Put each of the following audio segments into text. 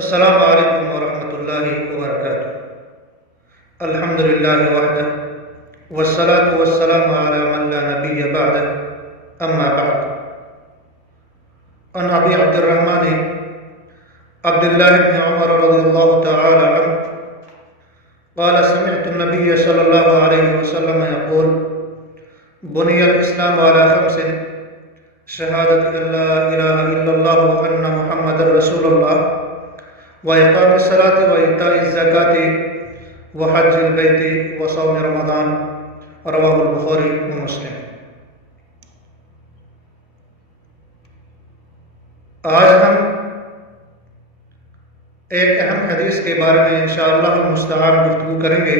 السلام علیکم ورحمۃ اللہ وبرکاتہ۔ الحمد للہ وحدہ والصلاة والسلام علی من لا نبی بعدہ، اما بعد۔ عن ابی عبد الرحمن عبد اللہ بن عمر رضی اللہ تعالی عنہ قال سمعت النبی صلی اللہ علیہ وسلم یقول بنی الاسلام علی خمس شہادت ان لا الہ الا اللہ وان محمد رسول اللہ وإقام الصلاة وإيتاء الزكاة وحج البيت وصوم رمضان، رواه البخاری ومسلم۔ آج ہم ایک اہم حدیث کے بارے میں انشاءاللہ مستعان گفتگو کریں گے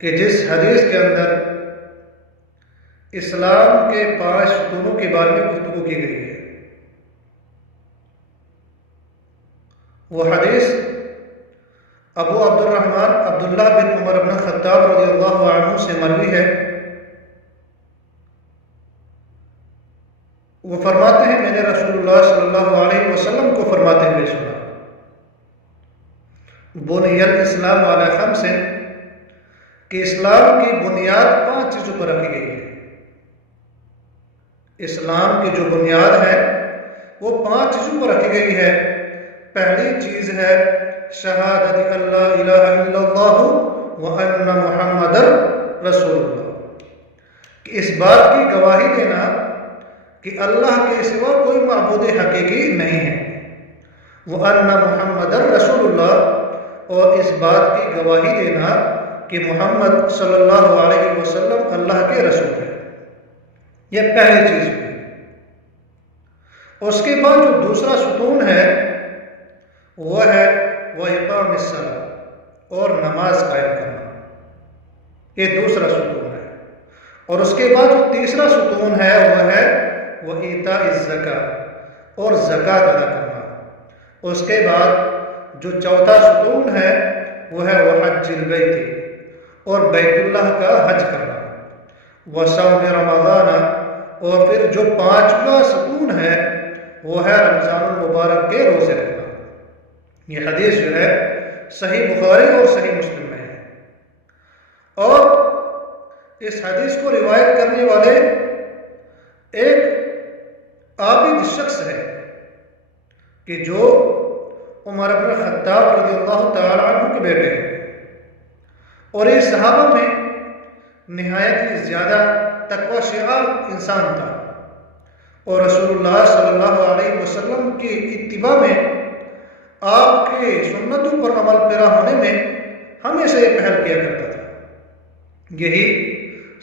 کہ جس حدیث کے اندر اسلام کے 5 ستونوں کے بارے میں گفتگو کی گئی ہے۔ وہ حدیث ابو عبد الرحمن عبداللہ بن عمر بن خطاب رضی اللہ عنہ سے مروی ہے۔ وہ فرماتے ہیں میں نے رسول اللہ صلی اللہ علیہ وسلم کو فرماتے ہوئے سنا، بنی الاسلام علی خمس، کہ اسلام کی بنیاد 5 چیزوں پر رکھی گئی ہے۔ اسلام کی جو بنیاد ہے وہ 5 چیزوں پر رکھی گئی ہے۔ پہلی چیز ہے شہادت اللہ الہ الا اللہ وان محمد رسول اللہ، کہ اس بات کی گواہی دینا کہ اللہ کے سوا کوئی معبود حقیقی نہیں ہے، وان محمد رسول اللہ، اور اس بات کی گواہی دینا کہ محمد صلی اللہ علیہ وسلم اللہ کے رسول ہے۔ یہ پہلی چیز ہے۔ اس کے بعد جو دوسرا ستون ہے وہ ہے وإقام الصلاۃ، اور نماز قائم کرنا، یہ دوسرا ستون ہے۔ اور اس کے بعد جو تیسرا ستون ہے وہ ہے وإیتاء الزکاۃ، اور زکوٰۃ ادا کرنا۔ اس کے بعد جو چوتھا ستون ہے وہ ہے وحج البیت، اور بیت اللہ کا حج کرنا، وصوم رمضان، اور پھر جو 5واں ستون ہے وہ ہے رمضان المبارک کے روزے رکھنا۔ یہ حدیث جو ہے صحیح بخاری اور صحیح مسلم میں ہے، اور اس حدیث کو روایت کرنے والے ایک عابد شخص ہے کہ جو عمر بن خطاب رضی اللہ تعالی عنہ کے بیٹے ہیں، اور یہ صحابہ میں نہایت ہی زیادہ تقوی شعار انسان تھا، اور رسول اللہ صلی اللہ علیہ وسلم کی اتباع میں، آپ کے سنتوں پر عمل پیرا ہونے میں ہمیشہ یہ پہل کیا کرتا تھا۔ یہی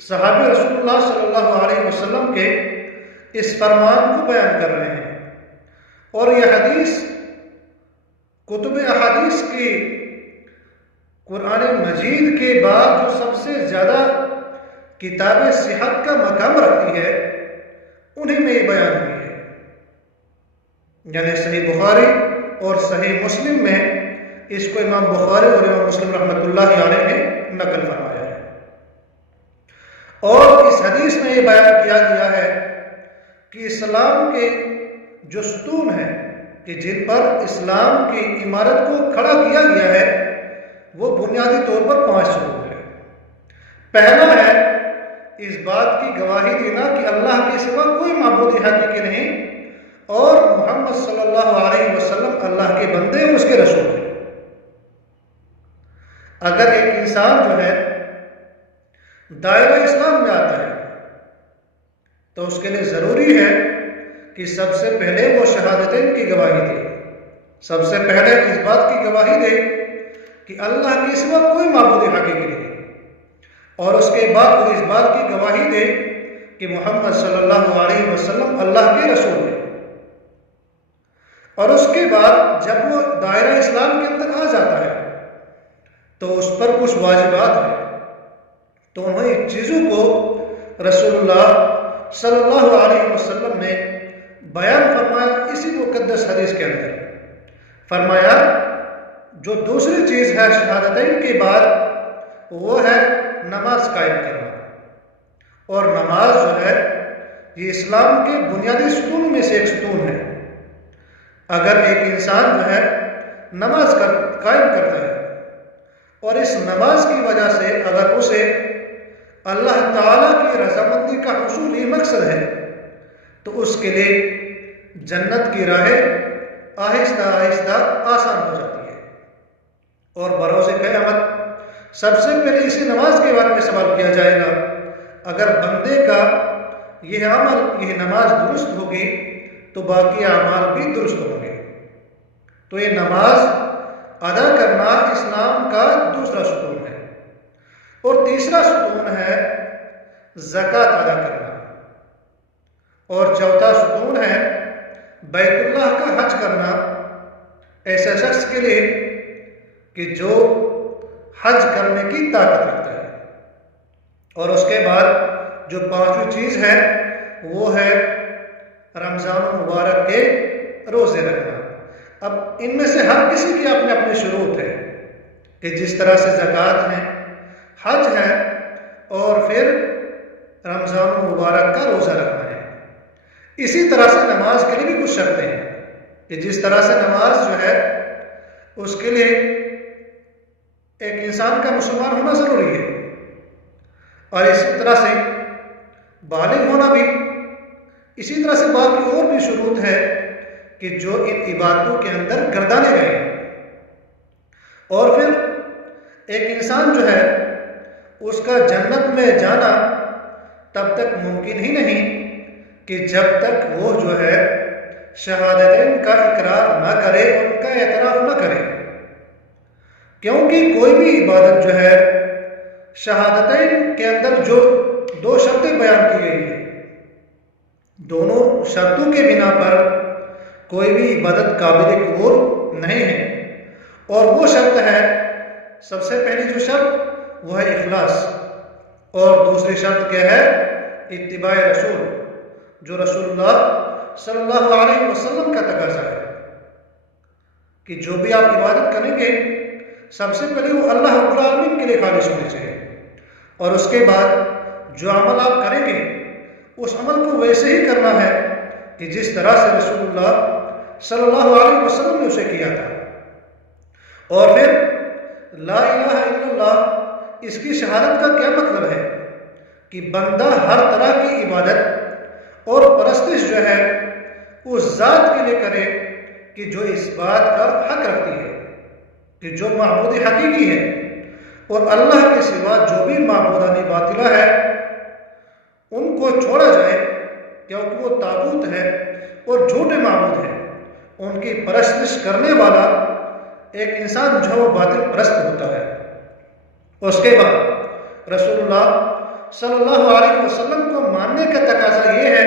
صحابی رسول اللہ صلی اللہ علیہ وسلم کے اس فرمان کو بیان کر رہے ہیں، اور یہ حدیث کتب احادیث کی قرآن مجید کے بعد جو سب سے زیادہ کتاب صحت کا مقام رکھتی ہے انہیں میں یہ بیان ہوئی ہے، یعنی صحیح بخاری اور صحیح مسلم میں اس کو امام بخاری اور امام مسلم رحمۃ اللہ علیہ نے نقل فرمایا ہے۔ اور اس حدیث میں یہ بیان کیا گیا ہے کہ اسلام کے جو ستون ہیں کہ جن پر اسلام کی عمارت کو کھڑا کیا گیا ہے وہ بنیادی طور پر 5 ستون ہیں۔ پہلا ہے اس بات کی گواہی دینا کہ اللہ کے سوا کوئی معبود حقیقی نہیں، اور محمد صلی اللہ علیہ وسلم اللہ کے بندے اور اس کے رسول ہیں۔ اگر ایک انسان جو ہے دائرہ اسلام میں آتا ہے تو اس کے لیے ضروری ہے کہ سب سے پہلے وہ شہادتین کی گواہی دے، سب سے پہلے اس بات کی گواہی دے کہ اللہ کے سوا کوئی معبود حقیقی نہیں، اور اس کے بعد وہ اس بات کی گواہی دے کہ محمد صلی اللہ علیہ وسلم اللہ کے رسول ہیں۔ اور اس کے بعد جب وہ دائرہ اسلام کے اندر آ جاتا ہے تو اس پر کچھ واجبات ہیں، تو انہیں چیزوں کو رسول اللہ صلی اللہ علیہ وسلم نے بیان فرمایا اسی مقدس حدیث کے اندر۔ فرمایا جو دوسری چیز ہے شہادتین کے بعد وہ ہے نماز قائم کرنا، اور نماز جو ہے یہ اسلام کے بنیادی ستون میں سے ایک ستون ہے۔ اگر ایک انسان جو ہے نماز قائم کرتا ہے اور اس نماز کی وجہ سے اگر اسے اللہ تعالیٰ کی رضامندی کا حصول ہی مقصد ہے تو اس کے لیے جنت کی راہیں آہستہ آہستہ آسان ہو جاتی ہے۔ اور بروز قیامت سب سے پہلے اسی نماز کے بارے میں سوال کیا جائے گا۔ اگر بندے کا یہ عمل، یہ نماز درست ہوگی تو باقی اعمال بھی درست ہوں گے۔ تو یہ نماز ادا کرنا اسلام کا دوسرا ستون ہے۔ اور تیسرا ستون ہے زکوٰۃ ادا کرنا، اور چوتھا ستون ہے بیت اللہ کا حج کرنا ایسے شخص کے لیے کہ جو حج کرنے کی طاقت رکھتا ہے۔ اور اس کے بعد جو پانچویں چیز ہے وہ ہے رمضان المبارک کے روزے رکھنا۔ اب ان میں سے ہر کسی کی اپنے اپنے شروط ہے کہ جس طرح سے زکوٰۃ ہے، حج ہے، اور پھر رمضان المبارک کا روزہ رکھنا ہے، اسی طرح سے نماز کے لیے بھی کچھ شرطیں ہیں کہ جس طرح سے نماز جو ہے اس کے لیے ایک انسان کا مسلمان ہونا ضروری ہے، اور اسی طرح سے بالغ ہونا بھی، اسی طرح سے باقی اور بھی شروط ہے کہ جو ان عبادتوں کے اندر گردانے گئے۔ اور پھر ایک انسان جو ہے اس کا جنت میں جانا تب تک ممکن ہی نہیں کہ جب تک وہ جو ہے شہادتین کا اقرار نہ کرے، ان کا اعتراف نہ کرے، کیونکہ کوئی بھی عبادت جو ہے شہادتین کے اندر جو دو شرطیں بیان کی گئی ہیں، دونوں شرطوں کے بنا پر کوئی بھی عبادت قابل قبول نہیں ہے۔ اور وہ شرط ہے، سب سے پہلی جو شرط وہ ہے اخلاص، اور دوسری شرط کیا ہے؟ اتباع رسول، جو رسول اللہ صلی اللہ علیہ وسلم کا تقاضا ہے کہ جو بھی آپ عبادت کریں گے سب سے پہلے وہ اللہ رب العالمین کے لیے خالص ہونے چاہیے، اور اس کے بعد جو عمل آپ کریں گے اس عمل کو ویسے ہی کرنا ہے کہ جس طرح سے رسول اللہ صلی اللہ علیہ وسلم نے اسے کیا تھا۔ اور پھر لا الہ الا اللہ، اس کی شہادت کا کیا مطلب ہے کہ بندہ ہر طرح کی عبادت اور پرستش جو ہے اس ذات کے لیے کرے کہ جو اس بات کا حق رکھتی ہے کہ جو معبود حقیقی ہے، اور اللہ کے سوا جو بھی معبودان باطلہ ہے ان کو چھوڑا جائے، کیونکہ وہ طاغوت ہے اور جھوٹے معبود ہیں، ان کی پرستش کرنے والا ایک انسان جو باطل پرست ہوتا ہے۔ اس کے بعد رسول اللہ صلی اللہ علیہ وسلم کو ماننے کا تقاضا یہ ہے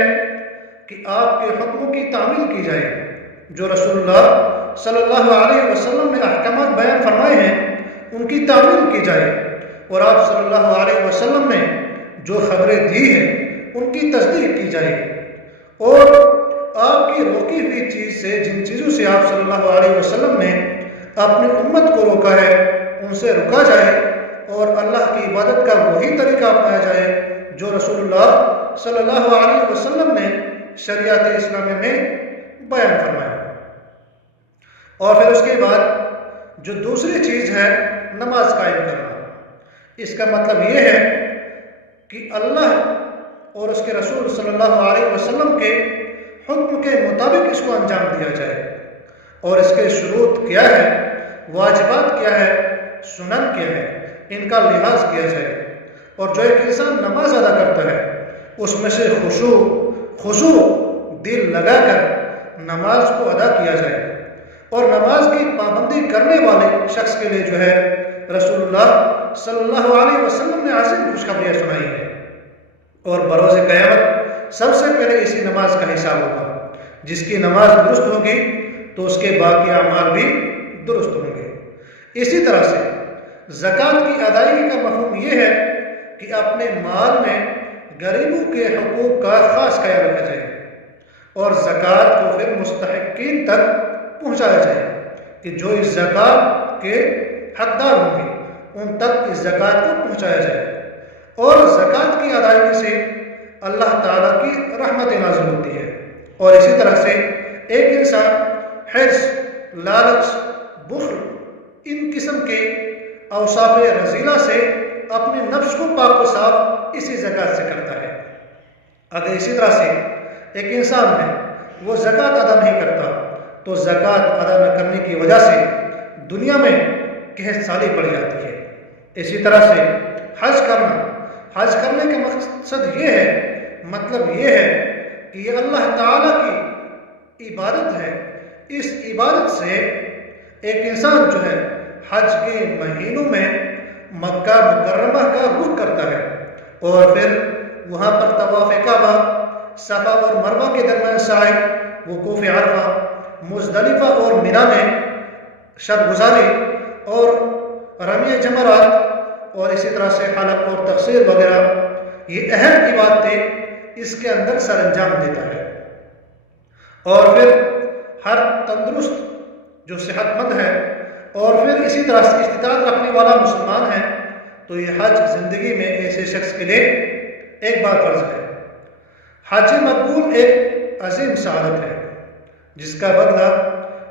کہ آپ کے حکموں کی تعمیل کی جائے، جو رسول اللہ صلی اللہ علیہ وسلم نے احکامات بیان فرمائے ہیں ان کی تعمیل کی جائے، اور آپ صلی اللہ علیہ وسلم نے جو خبریں دی ہیں ان کی تصدیق کی جائے، اور آپ کی روکی ہوئی چیز سے، جن چیزوں سے آپ صلی اللہ علیہ وسلم نے اپنی امت کو روکا ہے ان سے رکا جائے، اور اللہ کی عبادت کا وہی طریقہ اپنایا جائے جو رسول اللہ صلی اللہ علیہ وسلم نے شریعت اسلامی میں بیان فرمایا۔ اور پھر اس کے بعد جو دوسری چیز ہے نماز قائم کرنا، اس کا مطلب یہ ہے کہ اللہ اور اس کے رسول صلی اللہ علیہ وسلم کے حکم کے مطابق اس کو انجام دیا جائے، اور اس کے شروط کیا ہے، واجبات کیا ہے، سنن کیا ہے، ان کا لحاظ کیا جائے، اور جو ایک انسان نماز ادا کرتا ہے اس میں سے خشوع دل لگا کر نماز کو ادا کیا جائے، اور نماز کی پابندی کرنے والے شخص کے لیے جو ہے رسول اللہ صلی اللہ علیہ وسلم نے عظیم خوشخبریاں سنائی ہیں، اور بروز قیامت سب سے پہلے اسی نماز کا حساب ہوگا۔ جس کی نماز درست ہوگی تو اس کے باقی اعمال بھی درست ہوں گے۔ اسی طرح سے زکوٰۃ کی ادائیگی کا مفہوم یہ ہے کہ اپنے مال میں غریبوں کے حقوق کا خاص خیال رکھا جائے، اور زکوٰۃ کو پھر مستحقین تک پہنچایا جائے کہ جو اس زکوٰۃ کے حقدار ہوں گے ان تک اس زکوٰۃ کو پہنچایا جائے، اور زکوٰۃ کی ادائیگی سے اللہ تعالیٰ کی رحمت نازل ہوتی ہے۔ اور اسی طرح سے ایک انسان حرص، لالچ، بخل، ان قسم کے اوصاف رذیلہ سے اپنے نفس کو پاک و صاف اسی زکوٰۃ سے کرتا ہے۔ اگر اسی طرح سے ایک انسان ہے وہ زکوٰۃ ادا نہیں کرتا تو زکوٰۃ ادا نہ کرنے کی وجہ سے دنیا میں قحط سالی پڑ جاتی ہے۔ اسی طرح سے حج کرنے کا مقصد یہ ہے، مطلب یہ ہے کہ یہ اللہ تعالیٰ کی عبادت ہے۔ اس عبادت سے ایک انسان جو ہے حج کے مہینوں میں مکہ مکرمہ کا رخ کرتا ہے اور پھر وہاں پر طواف کعبہ، صفا اور مروہ کے درمیان سعی، وقوف عرفہ، مزدلفہ اور مینا میں شب گزاری اور رمی جمرات اور اسی طرح سے حلق اور تقصیر وغیرہ، یہ اہم عبادتیں اس کے اندر سر انجام دیتا ہے۔ اور پھر ہر تندرست جو صحت مند ہے اور پھر اسی طرح سے استطاعت رکھنے والا مسلمان ہے تو یہ حج زندگی میں ایسے شخص کے لیے ایک بار فرض ہے۔ حج مقبول ایک عظیم سعادت ہے جس کا بدلہ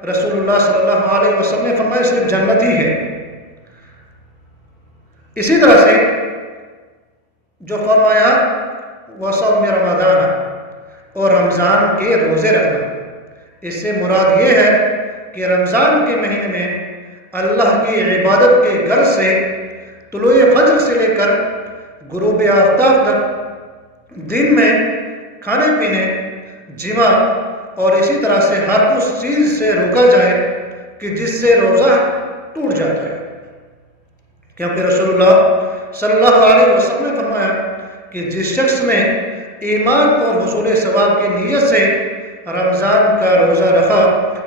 رسول اللہ صلی اللہ علیہ وسلم نے فرمایا صرف جنت ہی ہے۔ اسی طرح سے جو فرمایا وصوم رمضان اور رمضان کے روزے رکھنا، اس سے مراد یہ ہے کہ رمضان کے مہینے میں اللہ کی عبادت کے غرض سے طلوع فجر سے لے کر غروب آفتاب تک دن میں کھانے پینے، جمع اور اسی طرح سے ہر اس چیز سے روکا جائے کہ جس سے روزہ ٹوٹ جاتا ہے، کیونکہ رسول اللہ صلی اللہ علیہ وسلم نے فرمایا کہ جس شخص نے ایمان اور حصول ثواب کی نیت سے رمضان کا روزہ رکھا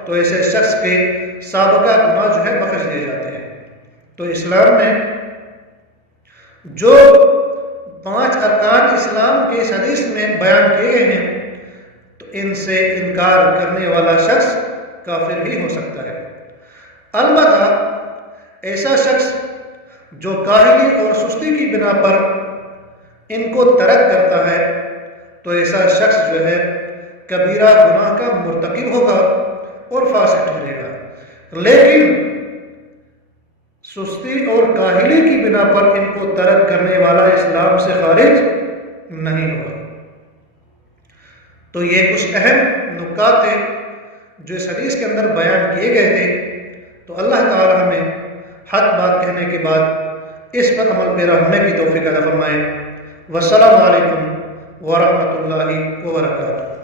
تو ایسے شخص کے سابقہ گناہ جو ہے بخش دیے جاتے ہیں۔ تو اسلام میں جو 5 ارکان اسلام کے اس حدیث میں بیان کیے گئے ہیں تو ان سے انکار کرنے والا شخص کافر بھی ہو سکتا ہے۔ البتہ ایسا شخص جو کاہلی اور سستی کی بنا پر ان کو ترک کرتا ہے تو ایسا شخص جو ہے کبیرہ گناہ کا مرتکب ہوگا اور فاسق ہو جائے گا، لیکن سستی اور کاہلی کی بنا پر ان کو ترک کرنے والا اسلام سے خارج نہیں ہوگا۔ تو یہ کچھ اہم نکات ہیں جو اس حدیث کے اندر بیان کیے گئے تھے۔ تو اللہ تعالی ہمیں حق بات کہنے کے بعد اس پر عمل پیرا ہونے کی توفیق عطا فرمائے۔ والسلام علیکم ورحمۃ اللہ وبرکاتہ۔